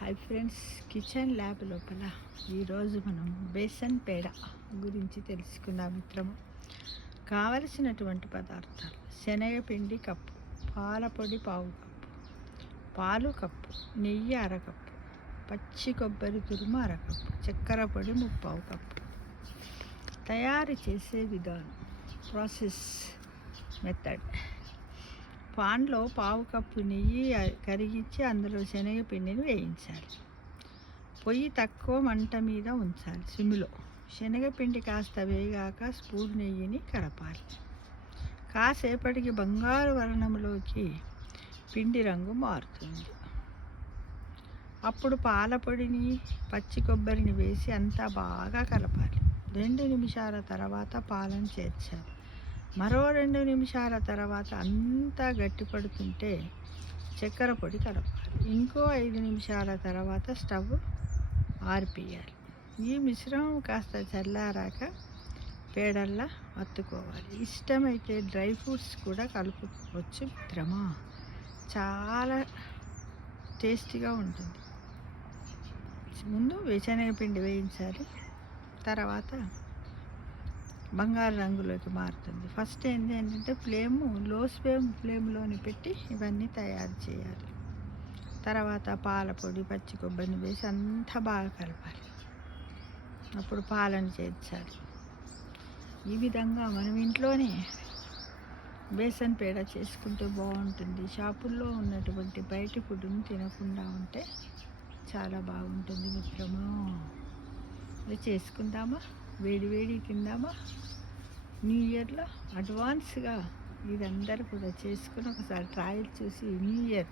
Hi friends, kitchen lab లోపల ఈరోజు మనం బేసన్ పేడ గురించి తెలుసుకుందాం మిత్రము. కావలసినటువంటి పదార్థాలు: శనగపిండి కప్పు, పాల పొడి పావు కప్పు, పాలు కప్పు, నెయ్యి అరకప్పు, పచ్చి కొబ్బరి తురుము అరకప్పు, చక్కెర పొడి ముప్పావు కప్పు. తయారు చేసే విధానం, ప్రాసెస్ మెథడ్: పాన్లో పావు కప్పు నెయ్యి కరిగించి అందులో శనగపిండిని వేయించాలి. పొయ్యి తక్కువ మంట మీద ఉంచాలి, సిమ్లో. శనగపిండి కాస్త వేగాక స్పూన్ నెయ్యిని కలపాలి. కాసేపటికి బంగారు వర్ణంలోకి పిండి రంగు మారుతుంది. అప్పుడు పాల పొడిని, పచ్చి కొబ్బరిని వేసి అంతా బాగా కలపాలి. 2 నిమిషాల తర్వాత పాలను చేర్చాలి. మరో 2 నిమిషాల తర్వాత అంతా గట్టిపడుతుంటే చక్కెర పొడి కలపాలి. ఇంకో 5 నిమిషాల తర్వాత స్టవ్ ఆర్పియాలి. ఈ మిశ్రమం కాస్త చల్లారాక పేడల్లా అత్తుకోవాలి. ఇష్టమైతే డ్రై ఫ్రూట్స్ కూడా కలుపుకోవచ్చు మిత్రమా. చాలా టేస్టీగా ఉంటుంది. ముందు శనగపిండి వేయించాలి, తర్వాత బంగారు రంగులోకి మారుతుంది. ఫస్ట్ ఏంటంటే లో ఫ్లేమ్లోని పెట్టి ఇవన్నీ తయారు చేయాలి. తర్వాత పాల పొడి, పచ్చి కొబ్బరిని వేసి అంతా బాగా కలపాలి. అప్పుడు పాలను చేర్చాలి. ఈ విధంగా మనం ఇంట్లోనే బేసన్ పేడ చేసుకుంటే బాగుంటుంది. షాపుల్లో ఉన్నటువంటి బయట ఫుడ్ని తినకుండా ఉంటే చాలా బాగుంటుంది మిత్రమా. ఇలా చేసుకుందామా, వేడి కిందామా. న్యూ ఇయర్లో అడ్వాన్స్గా ఇదందరూ కూడా చేసుకుని ఒకసారి ట్రయల్ చూసి న్యూ ఇయర్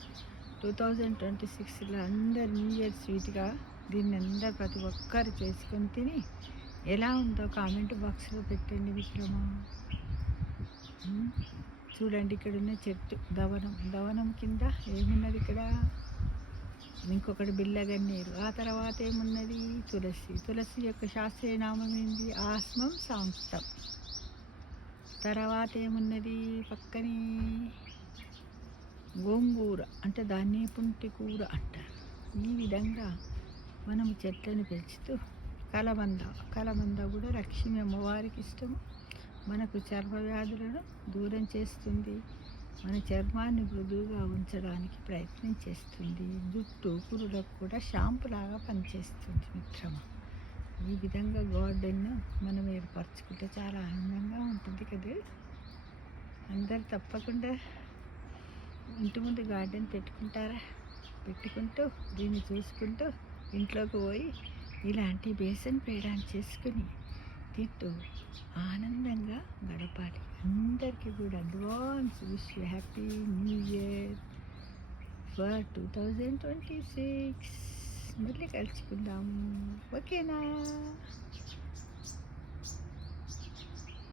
2026లో అందరు న్యూ ఇయర్ స్వీట్గా దీన్ని అందరు ప్రతి ఒక్కరు చేసుకొని తిని ఎలా ఉందో కామెంట్ బాక్స్లో పెట్టండి మిత్రమా. చూడండి, ఇక్కడ ఉన్న చెట్టు దవనం కింద ఏమున్నది? ఇక్కడ ఇంకొకటి బిల్లగన్నేరు. ఆ తర్వాత ఏమున్నది? తులసి యొక్క శాస్త్రీయ నామం ఏంది? ఆస్మం సాంక్తం. తర్వాత ఏమున్నది? పక్కనే గోంగూర, అంటే దాన్ని పుంటి కూర అంటారు. ఈ విధంగా మనం చెట్లను పెంచుతూ కలబంద కూడా లక్ష్మీ అమ్మవారికి ఇష్టము. మనకు చర్మ వ్యాధులను దూరం చేస్తుంది. మన చర్మాన్ని మృదువుగా ఉంచడానికి ప్రయత్నం చేస్తుంది. జుట్టు కురులకు కూడా షాంపూ లాగా పనిచేస్తుంది మిత్రమా. ఈ విధంగా గార్డెన్ను మనం ఏర్పరచుకుంటే చాలా ఆనందంగా ఉంటుంది కదా. అందరు తప్పకుండా ఇంటి ముందు గార్డెన్ పెట్టుకుంటూ దీన్ని చూసుకుంటూ ఇంట్లోకి పోయి ఇలాంటి బేసన్ పేడాన్ని చేసుకుని తింటూ ఆనందంగా గడపాలి. అందరికీ కూడా advance wish you happy new year for 2026. మళ్ళీ కలుసుకుందాము, ఓకేనా?